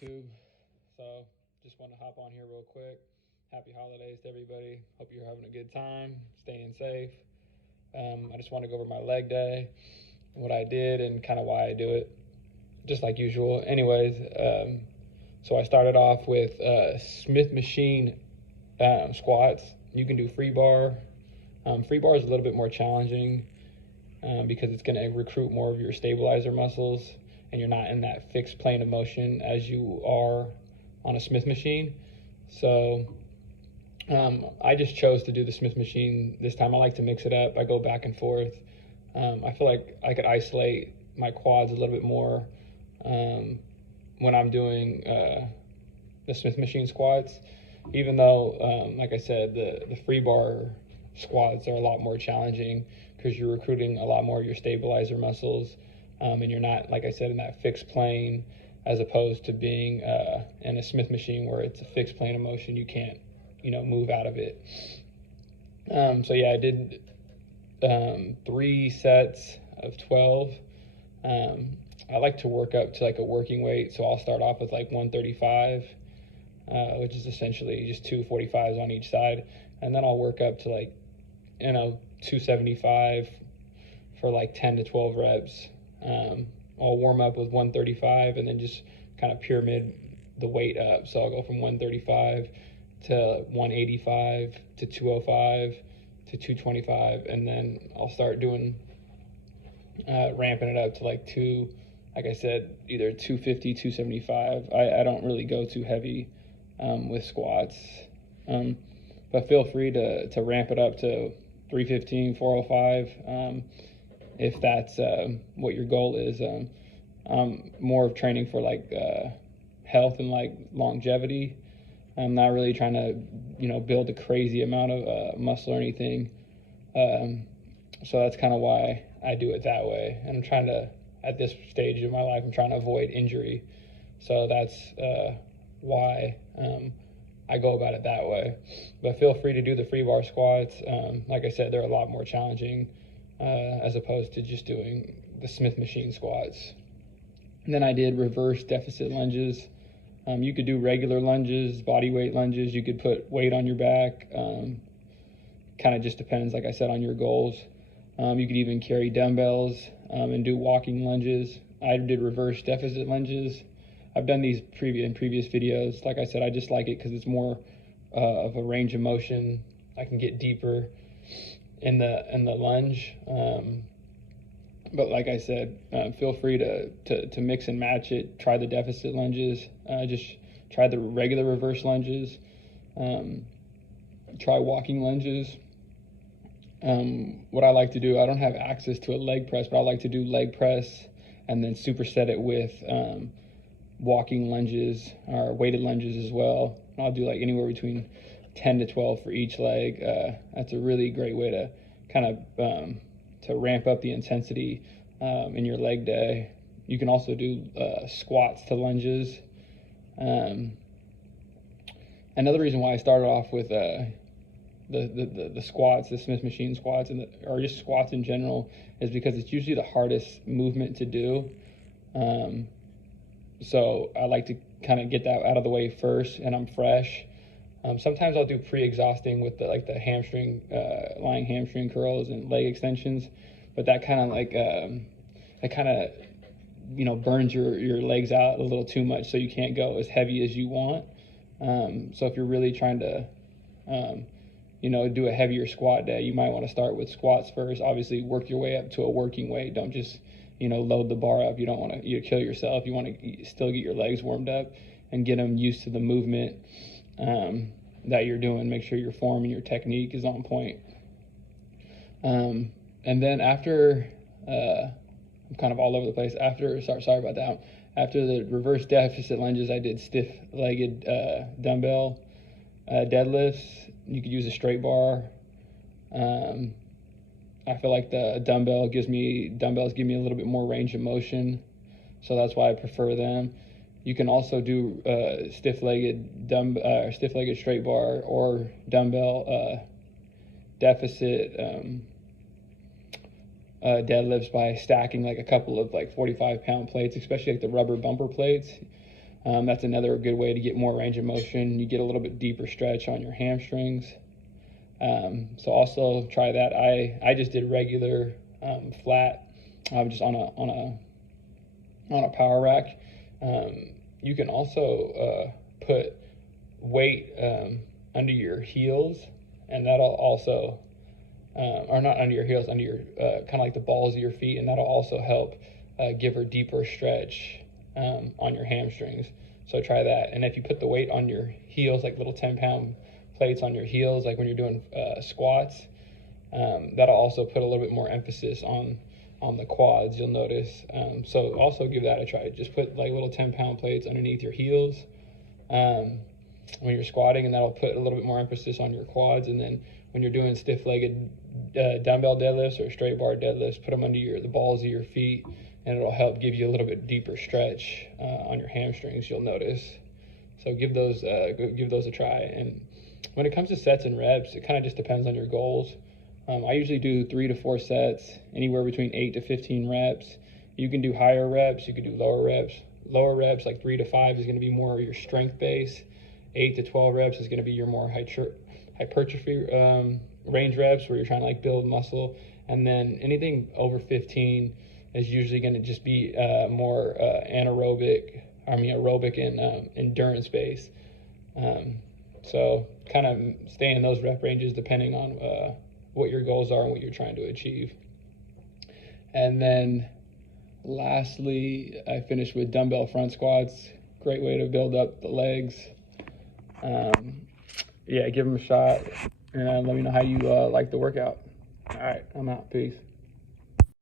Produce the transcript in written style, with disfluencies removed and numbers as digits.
YouTube. So just want to hop on here real quick. Happy holidays to everybody. Hope you're having a good time, staying safe. I just want to go over my leg day, what I did, and kind of why I do it, just like usual. Anyways, so I started off with Smith machine squats. You can do free bar. Free bar is a little bit more challenging because it's going to recruit more of your stabilizer muscles, and you're not in that fixed plane of motion as you are on a Smith machine. So I just chose to do the Smith machine this time. I like to mix it up. I go back and forth. I feel like I could isolate my quads a little bit more when I'm doing the Smith machine squats, even though, like I said, the free bar squats are a lot more challenging because you're recruiting a lot more of your stabilizer muscles, and you're not, like I said, in that fixed plane, as opposed to being in a Smith machine where it's a fixed plane of motion. You can't, move out of it. So yeah, I did 3 sets of 12. I like to work up to like a working weight, so I'll start off with like 135, which is essentially just 2 45s on each side, and then I'll work up to like 275 for like 10 to 12 reps. I'll warm up with 135 and then just kind of pyramid the weight up. So I'll go from 135 to 185 to 205 to 225, and then I'll start doing ramping it up to like like I said, either 250, 275. I don't really go too heavy with squats, but feel free to ramp it up to 315, 405 if that's what your goal is. I'm more of training for like health and like longevity. I'm not really trying to build a crazy amount of muscle or anything. So that's kind of why I do it that way. And I'm trying to, at this stage of my life, I'm trying to avoid injury. So that's why I go about it that way. But feel free to do the free bar squats. Like I said, they're a lot more challenging as opposed to just doing the Smith machine squats. And then I did reverse deficit lunges. You could do regular lunges, body weight lunges. You could put weight on your back. Kind of just depends, like I said, on your goals. You could even carry dumbbells and do walking lunges. I did reverse deficit lunges. I've done these in previous videos. Like I said, I just like it because it's more of a range of motion. I can get deeper in the lunge. But like I said, feel free to mix and match it. Try the deficit lunges. Just try the regular reverse lunges. Try walking lunges. What I like to do, I don't have access to a leg press, but I like to do leg press and then superset it with walking lunges or weighted lunges as well. And I'll do like anywhere between 10 to 12 for each leg. That's a really great way to kind of to ramp up the intensity in your leg day. You can also do squats to lunges. Another reason why I started off with the squats, the Smith machine squats, or just squats in general, is because it's usually the hardest movement to do. So I like to kind of get that out of the way first, and I'm fresh. Sometimes I'll do pre-exhausting with the hamstring, lying hamstring curls and leg extensions, but that kind of like burns your legs out a little too much, so you can't go as heavy as you want. So if you're really trying to do a heavier squat day, you might want to start with squats first. Obviously work your way up to a working weight. Don't just load the bar up. You don't want to kill yourself. You want to still get your legs warmed up and get them used to the movement that you're doing. Make sure your form and your technique is on point. And then after I'm kind of all over the place. Sorry about that. After the reverse deficit lunges, I did stiff-legged dumbbell deadlifts. You could use a straight bar. I feel like the dumbbells give me a little bit more range of motion, so that's why I prefer them. You can also do stiff-legged straight bar or dumbbell deficit deadlifts by stacking like a couple of like 45-pound plates, especially like the rubber bumper plates. That's another good way to get more range of motion. You get a little bit deeper stretch on your hamstrings. So also try that. I just did regular flat, just on a power rack. You can also put weight under your heels, and that'll also, or not under your heels, under your kind of like the balls of your feet, and that'll also help give a deeper stretch on your hamstrings. So try that. And if you put the weight on your heels, like little 10-pound plates on your heels, like when you're doing squats, that'll also put a little bit more emphasis on the quads, you'll notice. So also give that a try. Just put like little 10-pound plates underneath your heels when you're squatting, and that'll put a little bit more emphasis on your quads. And then when you're doing stiff-legged dumbbell deadlifts or straight bar deadlifts, put them under the balls of your feet, and it'll help give you a little bit deeper stretch on your hamstrings, you'll notice. So give those a try. And when it comes to sets and reps, it kind of just depends on your goals. I usually do 3 to 4 sets, anywhere between 8 to 15 reps. You can do higher reps, you can do lower reps. Lower reps, like 3 to 5, is going to be more your strength base. 8 to 12 reps is going to be your more hypertrophy range reps, where you're trying to like build muscle. And then anything over 15 is usually going to just be more aerobic and endurance based. So kind of stay in those rep ranges depending on what your goals are and what you're trying to achieve. And then lastly, I finished with dumbbell front squats. Great way to build up the legs. Yeah, give them a shot, and let me know how you like the workout. All right, I'm out. Peace.